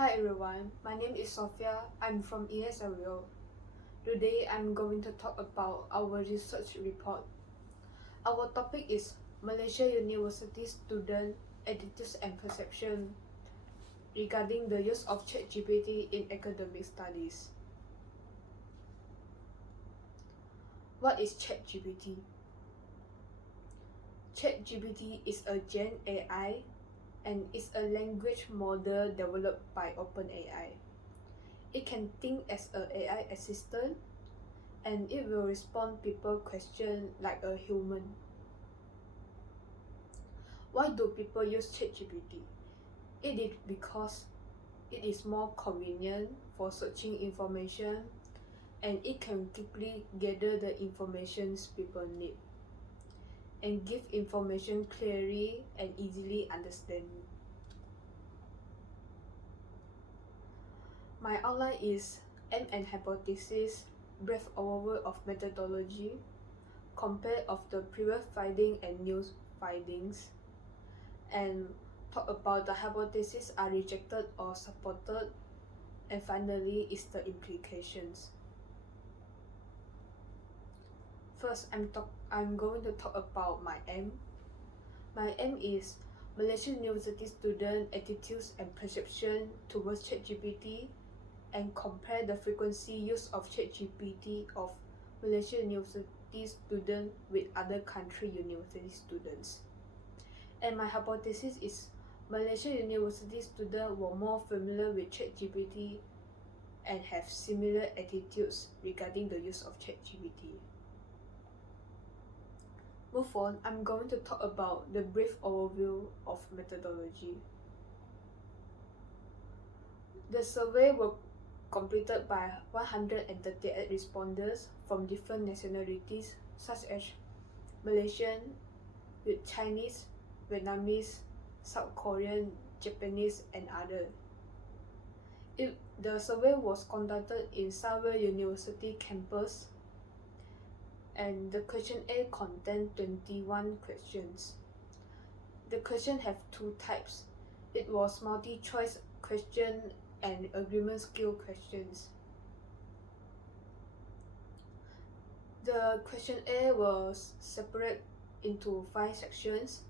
Hi everyone, my name is Sophia. I'm from ESRO. Today I'm going to talk about our research report. Our topic is Malaysia University student attitudes and perception regarding the use of ChatGPT in academic studies. What is ChatGPT? ChatGPT is a Gen AI and is a language model developed by OpenAI. It can think as an AI assistant and it will respond people questions like a human. Why do people use ChatGPT? It is because it is more convenient for searching information and it can quickly gather the information people need and give information clearly and easily understand. My outline is aim and hypothesis, brief overview of methodology, compare of the previous finding and new findings, and talk about the hypotheses are rejected or supported, and finally is the implications. First, I'm going to talk about my aim. My aim is Malaysian University student attitudes and perception towards ChatGPT and compare the frequency use of ChatGPT of Malaysian University students with other country university students. And my hypothesis is Malaysian University students were more familiar with ChatGPT and have similar attitudes regarding the use of ChatGPT. Move on, I'm going to talk about the brief overview of methodology. The survey was completed by 138 respondents from different nationalities such as Malaysian, with Chinese, Vietnamese, South Korean, Japanese, and others. The survey was conducted in Sophia University campus, and the question A contained 21 questions. The questions have two types. It was multi-choice question and agreement skill questions. The question A was separated into 5 sections.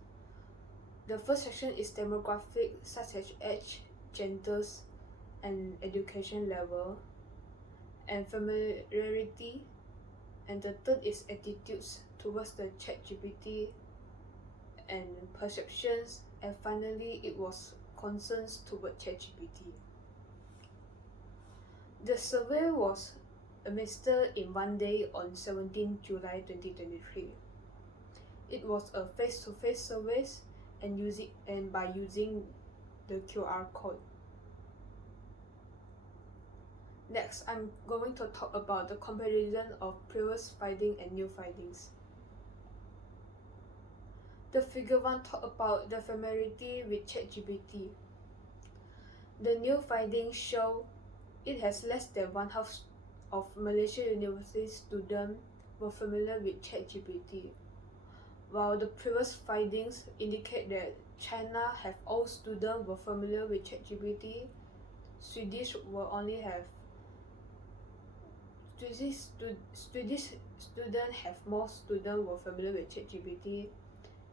The first section is demographic such as age, genders, and education level, and familiarity, and the third is attitudes towards the ChatGPT and perceptions, and finally it was concerns toward ChatGPT. The survey was administered in one day on 17 July 2023. It was a face-to-face survey and by using the QR code. Next, I'm going to talk about the comparison of previous findings and new findings. The figure 1 talk about the familiarity with ChatGPT. The new findings show it has less than one half of Malaysia University students were familiar with ChatGPT, while the previous findings indicate that China have all students were familiar with ChatGPT, Swedish students have more students were familiar with ChatGPT,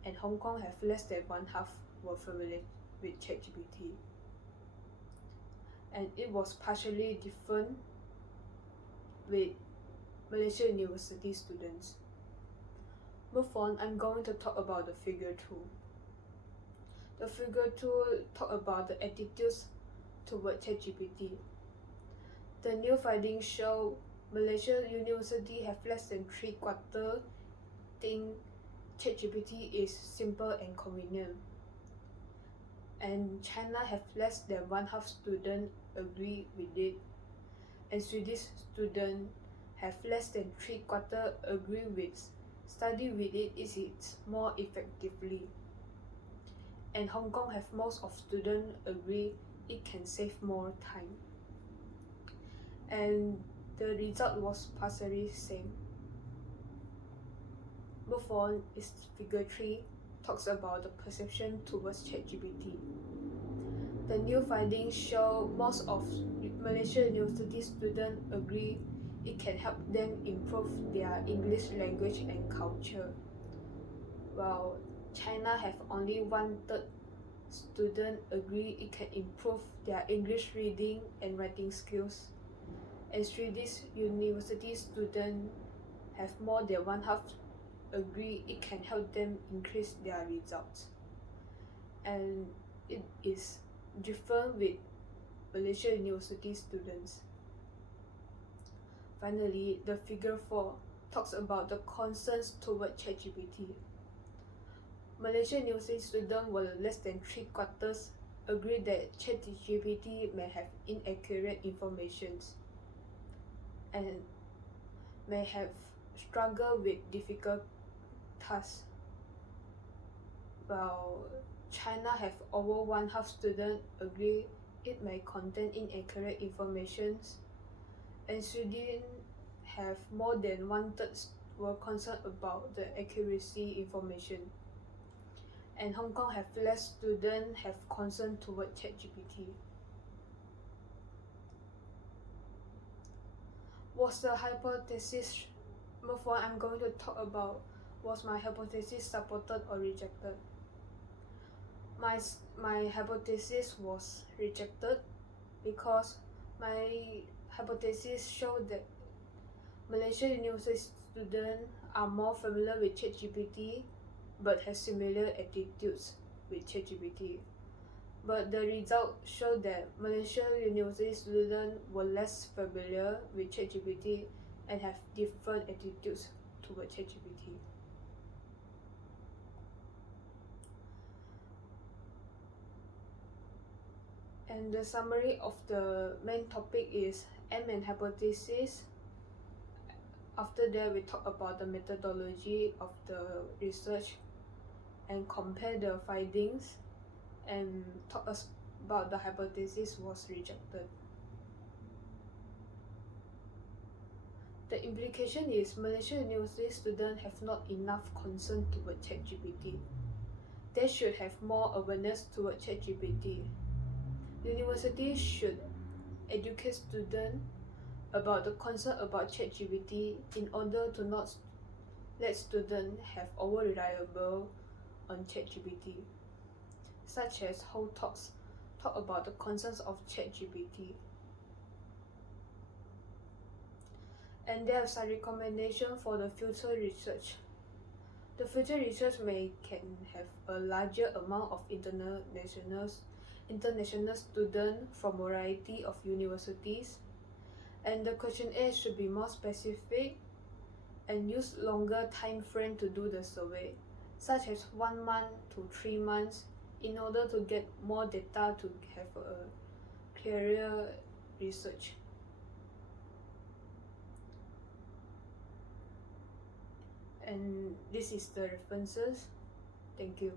and Hong Kong have less than one half were familiar with ChatGPT. And it was partially different with Malaysia University students. Move on, I'm going to talk about the figure 2. The figure 2 talk about the attitudes toward ChatGPT. The new findings show Malaysia University have less than 3/4 think ChatGPT is simple and convenient, and China have less than one half students agree with it, and Swedish students have less than 3/4 agree with study with it is more effectively, and Hong Kong have most of students agree it can save more time, and the result was partially same. Move on is figure 3 talks about the perception towards ChatGPT. The new findings show most of Malaysian university students agree it can help them improve their English language and culture. While China have only 1/3 students agree it can improve their English reading and writing skills. And Swedish university students have more than one half agree it can help them increase their results. And it is different with Malaysian university students. Finally, the figure 4 talks about the concerns toward ChatGPT. Malaysian university students were less than 3/4 agree that ChatGPT may have inaccurate information and may have struggled with difficult tasks. While China have over one half students agree it may contain inaccurate information, and Sweden have more than 1/3 were concerned about the accuracy information. And Hong Kong have less students have concern toward ChatGPT. Was the hypothesis, move on, I'm going to talk about was my hypothesis supported or rejected. My hypothesis was rejected because my hypothesis showed that Malaysian university students are more familiar with ChatGPT but have similar attitudes with ChatGPT. But the results showed that Malaysian university students were less familiar with ChatGPT and have different attitudes toward ChatGPT. And the summary of the main topic is M and hypothesis. After that, we talk about the methodology of the research and compare the findings and talk about the hypothesis was rejected. The implication is Malaysian university students have not enough concern toward ChatGPT. They should have more awareness toward ChatGPT. Universities should educate students about the concern about ChatGPT in order to not let students have over-reliable on ChatGPT, such as how talk about the concerns of ChatGPT. And there are some recommendations for the future research. The future research can have a larger amount of international students from a variety of universities, and the questionnaire should be more specific and use longer time frame to do the survey, such as 1 month to 3 months, in order to get more data to have a clearer research. And this is the references. Thank you.